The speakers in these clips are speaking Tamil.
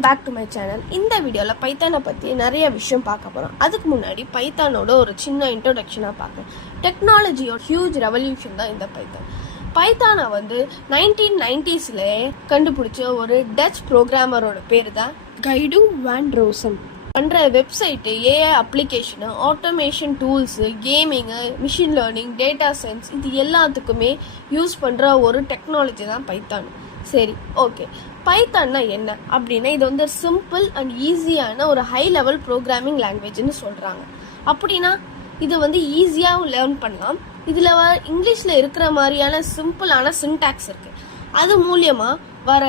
Welcome back to my channel. இந்த வீடியோவில் பைத்தானை பற்றி நிறைய விஷயம் பார்க்க போகிறோம். அதுக்கு முன்னாடி பைத்தானோட ஒரு சின்ன இன்ட்ரோடக்ஷனாக பார்க்க, டெக்னாலஜியோட ஹியூஜ் ரெவல்யூஷன் தான் இந்த பைத்தானை 1990s கண்டுபிடிச்ச ஒரு டச் ப்ரோக்ராமரோட பேர் தான் கைடு வான் ரோசம். பண்ணுற website, AI application, automation tools, gaming, machine learning, data science, இது எல்லாத்துக்குமே யூஸ் பண்ணுற ஒரு டெக்னாலஜி தான் பைத்தான். சரி, ஓகே, பைத்தான்னா என்ன அப்படின்னா, இது வந்து சிம்பிள் அண்ட் ஈஸியான ஒரு ஹை லெவல் ப்ரோக்ராமிங் லாங்குவேஜ்னு சொல்கிறாங்க. அப்படின்னா இது வந்து ஈஸியாக லேர்ன் பண்ணலாம். இதில் இங்கிலீஷில் இருக்கிற மாதிரியான சிம்பிளான சின்டாக்ஸ் இருக்குது. அது மூலியமாக வர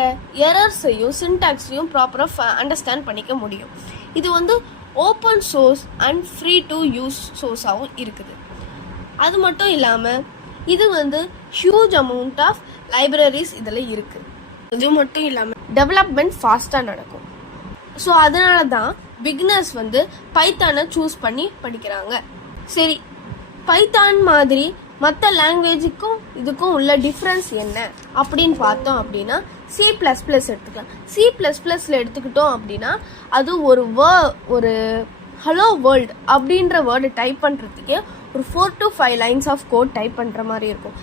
எரர்ஸையும் சின்டாக்ஸையும் ப்ராப்பராக அண்டர்ஸ்டாண்ட் பண்ணிக்க முடியும். இது வந்து open source and free to use சோர்ஸாகவும் இருக்குது. அது மட்டும் இல்லாமல் இது வந்து ஹியூஜ் அமௌண்ட் ஆஃப் லைப்ரரிஸ் இதில் இருக்குது. அது மட்டும் இல்லாமல் டெவலப்மெண்ட் ஃபாஸ்ட்டாக நடக்கும். ஸோ அதனால தான் பிகினர்ஸ் வந்து பைத்தானை சூஸ் பண்ணி படிக்கிறாங்க. சரி, பைத்தான் மாதிரி மற்ற லாங்குவேஜுக்கும் இதுக்கும் உள்ள டிஃப்ரென்ஸ் என்ன அப்படின்னு பார்த்தோம் அப்படின்னா, C++ எடுத்துக்கலாம். C++ல எடுத்துக்கிட்டோம் அப்படின்னா, அது ஒரு ஹலோ வேர்ல்டு அப்படின்ற வேர்டு டைப் பண்ணுறதுக்கே ஒரு 4 to 5 lines of code type பண்ணுற மாதிரி இருக்கும்.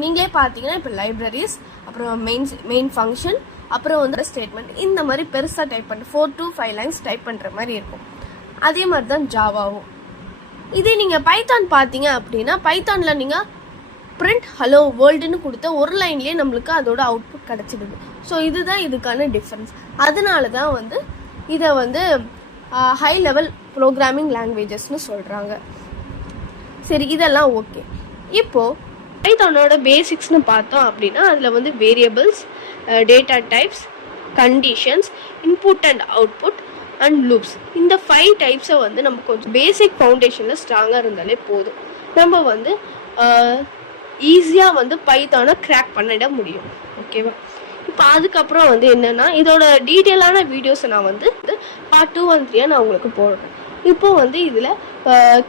நீங்களே பார்த்தீங்கன்னா, இப்போ லைப்ரரிஸ், அப்புறம் மெயின் ஃபங்க்ஷன், அப்புறம் வந்து ஸ்டேட்மெண்ட், இந்த மாதிரி பெருசாக டைப் பண்ணுற 4 to 5 lines டைப் பண்ணுற மாதிரி இருக்கும். அதே மாதிரி தான் ஜாவாவும். இதே நீங்கள் பைத்தான் பார்த்தீங்க அப்படின்னா, பைத்தானில் நீங்கள் பிரிண்ட் ஹலோ வேர்ல்டுன்னு கொடுத்த ஒரு லைன்லேயே நம்மளுக்கு அதோட அவுட்புட் கிடச்சிடுது. ஸோ இதுதான் இதுக்கான டிஃப்ரென்ஸ். அதனால தான் வந்து இதை வந்து ஹை லெவல் ப்ரோக்ராமிங் லாங்குவேஜஸ்னு சொல்கிறாங்க. சரி, இதெல்லாம் ஓகே. இப்போது பைத்தானோட பேசிக்ஸ்னு பார்த்தோம் அப்படின்னா, அதில் வந்து variables, data types, conditions, input and output and loops, இந்த 5 டைப்ஸை வந்து நம்ம கொஞ்சம் பேசிக் ஃபவுண்டேஷனில் ஸ்ட்ராங்காக இருந்தாலே போதும். நம்ம வந்து ஈஸியாக வந்து பைத்தானை கிராக் பண்ணிட முடியும். ஓகேவா? இப்போ அதுக்கப்புறம் வந்து என்னென்னா, இதோட டீட்டெயிலான வீடியோஸை நான் வந்து பார்ட் 2 and 3 நான் உங்களுக்கு போடுறேன். இப்போ வந்து இதில்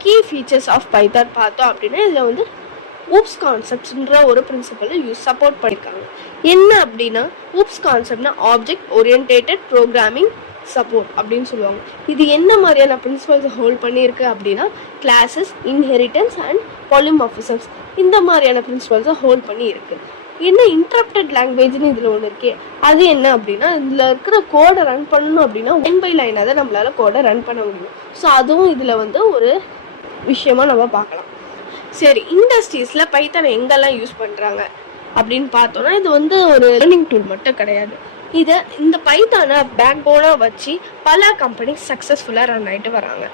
கீ ஃபீச்சர்ஸ் ஆஃப் பைத்தான் பார்த்தோம் அப்படின்னா, இதில் வந்து ஊப்ஸ் கான்செப்ட்ஸ்ன்ற ஒரு பிரின்சிபலை சப்போர்ட் பண்ணியிருக்காங்க. என்ன அப்படின்னா, oops கான்செப்ட்னா object orientated programming support அப்படின்னு சொல்லுவாங்க. இது என்ன மாதிரியான பிரின்சிபல்ஸை ஹோல்ட் பண்ணியிருக்கு அப்படின்னா, கிளாஸஸ், இன்ஹெரிட்டன்ஸ் அண்ட் பாலிமார்பிசம்ஸ், இந்த மாதிரியான பிரின்சிபல்ஸை ஹோல்ட் பண்ணி இருக்கு. என்ன இன்டரப்டட் லாங்குவேஜ்னு இதில் ஒன்று இருக்கே, அது என்ன அப்படின்னா, இதில் இருக்கிற கோடை ரன் பண்ணணும் அப்படின்னா லைன் பை லைனாக தான் நம்மளால கோடை ரன் பண்ண முடியும். ஸோ அதுவும் இதில் வந்து ஒரு விஷயமா நம்ம பார்க்கலாம். சரி, இண்டஸ்ட்ரீஸில் பைத்தானை எங்கெல்லாம் யூஸ் பண்ணுறாங்க அப்படின்னு பார்த்தோன்னா, இது வந்து ஒரு லேர்னிங் டூல் மட்டும் கிடையாது. இந்த பைத்தானை பேக் போனாக வச்சு பல கம்பெனி சக்ஸஸ்ஃபுல்லாக ரன் ஆகிட்டு வராங்க.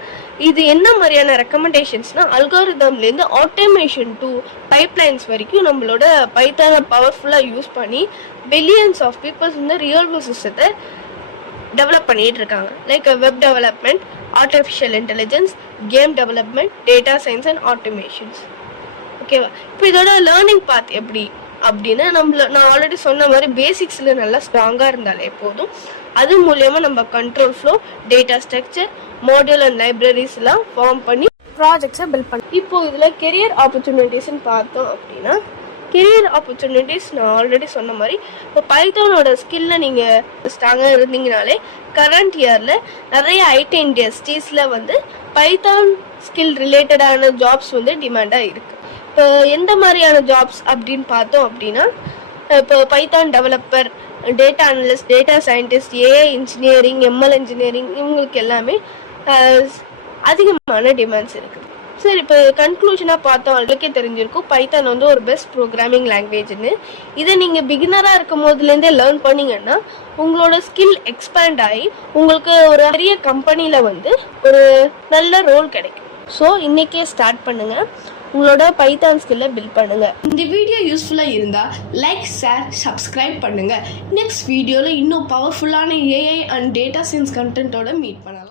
இது என்ன மாதிரியான ரெக்கமெண்டேஷன்ஸ்னால், அல்காரிதம்லேருந்து ஆட்டோமேஷன் டு பைப்லைன்ஸ் வரைக்கும் நம்மளோட பைத்தானை பவர்ஃபுல்லாக யூஸ் பண்ணி பில்லியன்ஸ் ஆஃப் பீப்புள்ஸ் இந்த ரியல் வேர்ல்ட் சிஸ்டத்தை டெவலப் பண்ணிகிட்டு இருக்காங்க. Like web development, artificial intelligence, game development, data science and automations. ஓகேவா? இப்போ இதோட லேர்னிங் பாத் எப்படி அப்படின்னா, நான் ஆல்ரெடி சொன்ன மாதிரி பேசிக்ஸில் நல்லா ஸ்ட்ராங்காக இருந்தாலே போதும். அது மூலயமா நம்ம control flow, data structure, module and லைப்ரரிஸ்லாம் ஃபார்ம் பண்ணி ப்ராஜெக்ட்ஸை பில்ட் பண்ணி. இப்போது இதில் கெரியர் ஆப்பர்ச்சுனிட்டிஸ்ன்னு பார்த்தோம் அப்படின்னா, கெரியர் ஆப்பர்ச்சுனிட்டிஸ் நான் ஆல்ரெடி சொன்ன மாதிரி, இப்போ பைத்தானோட ஸ்கில்ல நீங்கள் ஸ்ட்ராங்காக இருந்தீங்கனாலே கரண்ட் இயரில் நிறைய ஐடி இண்டஸ்ட்ரீஸில் வந்து பைத்தான் ஸ்கில் ரிலேட்டடான ஜாப்ஸ் வந்து டிமாண்டாக இருக்குது. இப்போ எந்த மாதிரியான ஜாப்ஸ் அப்படின்னு பார்த்தோம் அப்படின்னா, இப்போ Python developer, data analyst, data scientist, AI engineering, ML engineering, இவங்களுக்கு எல்லாமே அதிகமான டிமாண்ட்ஸ் இருக்குது. சரி, இப்போ கன்க்ளூஷனாக பார்த்தோம், அதுக்கே தெரிஞ்சிருக்கும் பைத்தான் வந்து ஒரு பெஸ்ட் ப்ரோக்ராமிங் லாங்குவேஜ்னு. இதை நீங்கள் பிகினராக இருக்கும் போதுலேருந்தே லேர்ன் பண்ணிங்கன்னா உங்களோட ஸ்கில் எக்ஸ்பேண்ட் ஆகி உங்களுக்கு ஒரு பெரிய கம்பெனியில் வந்து ஒரு நல்ல ரோல் கிடைக்கும். ஸோ இன்றைக்கே ஸ்டார்ட் பண்ணுங்கள், உங்களோட பைத்தான் ஸ்கில்லை பில்ட் பண்ணுங்க. இந்த வீடியோ யூஸ்ஃபுல்லாக இருந்தால் லைக், ஷேர், சப்ஸ்கிரைப் பண்ணுங்க. நெக்ஸ்ட் வீடியோவில் இன்னும் பவர்ஃபுல்லான ஏஐ அண்ட் டேட்டா சயின்ஸ் கண்டென்ட்டோட மீட் பண்ணலாம்.